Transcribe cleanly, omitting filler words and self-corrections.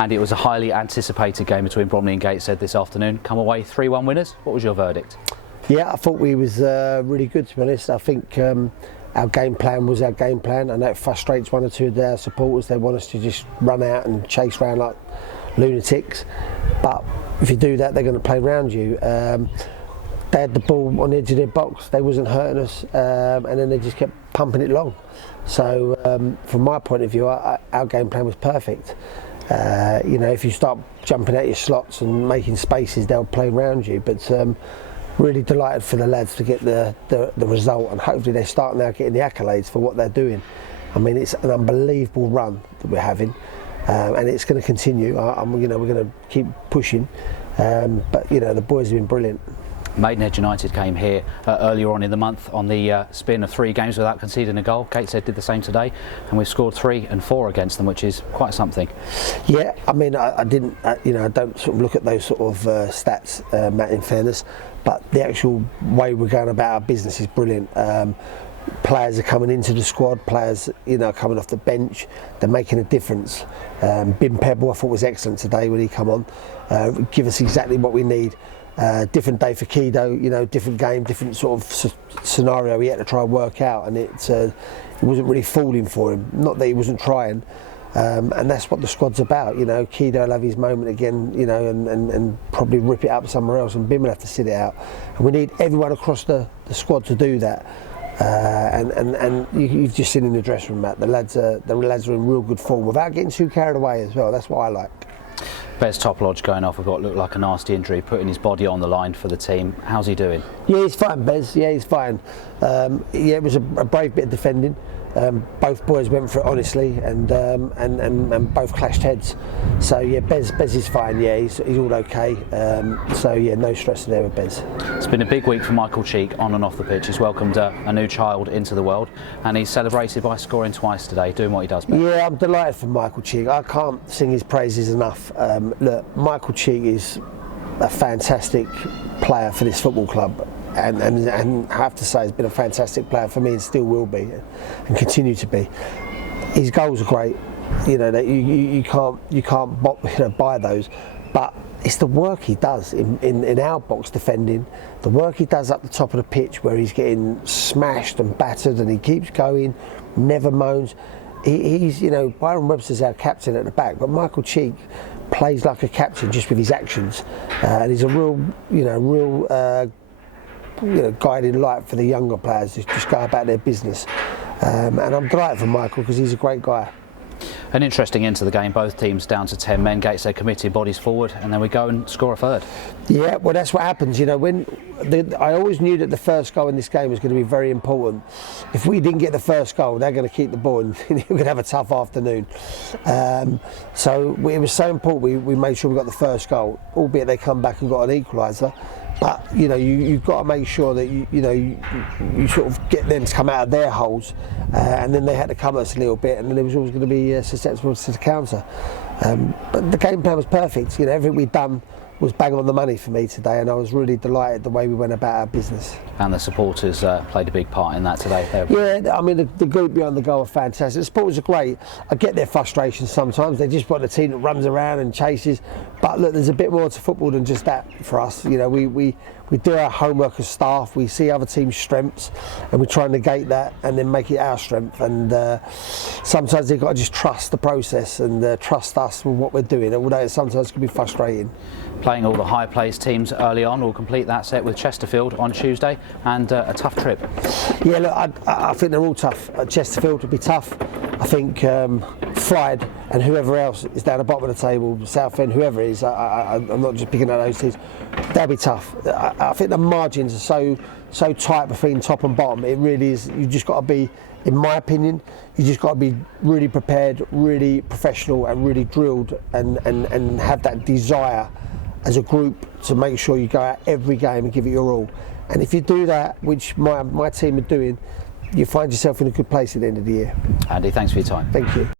Andy, it was a highly anticipated game between Bromley and Gateshead this afternoon. Come away 3-1 winners. What was your verdict? Yeah, I thought we was really good, to be honest. I think our game plan was our game plan. I know it frustrates one or two of our supporters. They want us to just run out and chase around like lunatics. But if you do that, they're going to play around you. They had the ball on the edge of their box. They wasn't hurting us, and then they just kept pumping it long. So from my point of view, our game plan was perfect. You know, if you start jumping out your slots and making spaces, they'll play around you. But really delighted for the lads to get the result, and hopefully they start now getting the accolades for what they're doing. I mean, it's an unbelievable run that we're having, and it's going to continue. You know, we're going to keep pushing, but you know, the boys have been brilliant. Maidenhead United came here earlier on in the month on the spin of 3 games without conceding a goal. Gateshead did the same today, and we've scored 3 and 4 against them, which is quite something. Yeah, I mean, I didn't, you know, I don't sort of look at those sort of stats, Matt, in fairness, but the actual way we're going about our business is brilliant. Players are coming into the squad, players, you know, coming off the bench, they're making a difference. Bin Pebble, I thought, was excellent today when he come on. Give us exactly what we need. Different day for Kido, you know, different game, different sort of scenario he had to try and work out, and it wasn't really falling for him. Not that he wasn't trying, and that's what the squad's about. You know, Kido will have his moment again, you know, and probably rip it up somewhere else, and Bim will have to sit it out. And we need everyone across the squad to do that. And you've just seen in the dressing room, Matt, the lads are in real good form without getting too carried away as well. That's what I like. Bez Topolodge going off with what looked like a nasty injury, putting his body on the line for the team. How's he doing? Yeah, he's fine, Bez. Yeah, he's fine. Yeah, it was a brave bit of defending. Both boys went for it honestly, and both clashed heads. So yeah, Bez is fine. Yeah, he's all okay. So yeah, no stress there with Bez. It's been a big week for Michael Cheek on and off the pitch. He's welcomed a new child into the world, and he's celebrated by scoring twice today, doing what he does best. Yeah, I'm delighted for Michael Cheek. I can't sing his praises enough. Look, Michael Cheek is a fantastic player for this football club. And I have to say, he's been a fantastic player for me, and still will be, and continue to be. His goals are great, you know. That you can't buy those, but it's the work he does in our box defending, the work he does up the top of the pitch where he's getting smashed and battered, and he keeps going, never moans. He's, you know, Byron Webster's our captain at the back, but Michael Cheek plays like a captain just with his actions, and he's a real, guiding light for the younger players to just go about their business. And I'm delighted for Michael because he's a great guy. An interesting end to the game, both teams down to 10 men. Gateshead committed bodies forward, and then we go and score a third. Yeah, well, that's what happens. You know, I always knew that the first goal in this game was going to be very important. If we didn't get the first goal, they're going to keep the ball, and we're going to have a tough afternoon. So it was so important we made sure we got the first goal, albeit they come back and got an equaliser. But you know, you've got to make sure that you sort of get them to come out of their holes, and then they had to come us a little bit, and then it was always going to be susceptible to the counter. But the game plan was perfect. You know, everything we'd done was bang on the money for me today, and I was really delighted the way we went about our business. And the supporters played a big part in that today. Yeah, I mean, the group behind the goal are fantastic. The supporters are great. I get their frustration sometimes. They just want a team that runs around and chases. But look, there's a bit more to football than just that for us. You know, we do our homework as staff. We see other teams' strengths, and we try and negate that and then make it our strength. And sometimes they've got to just trust the process and trust us with what we're doing, although it sometimes can be frustrating. Playing all the high-placed teams early on. We'll complete that set with Chesterfield on Tuesday, and a tough trip. Yeah, look, I think they're all tough. Chesterfield will be tough. I think Fried and whoever else is down the bottom of the table, Southend, whoever it is, I'm not just picking out those teams, they'll be tough. I think the margins are so tight between top and bottom. It really is. You just got to be, in my opinion, you just got to be really prepared, really professional, and really drilled, and have that desire as a group to make sure you go out every game and give it your all. And if you do that, which my team are doing, you find yourself in a good place at the end of the year. Andy, thanks for your time. Thank you.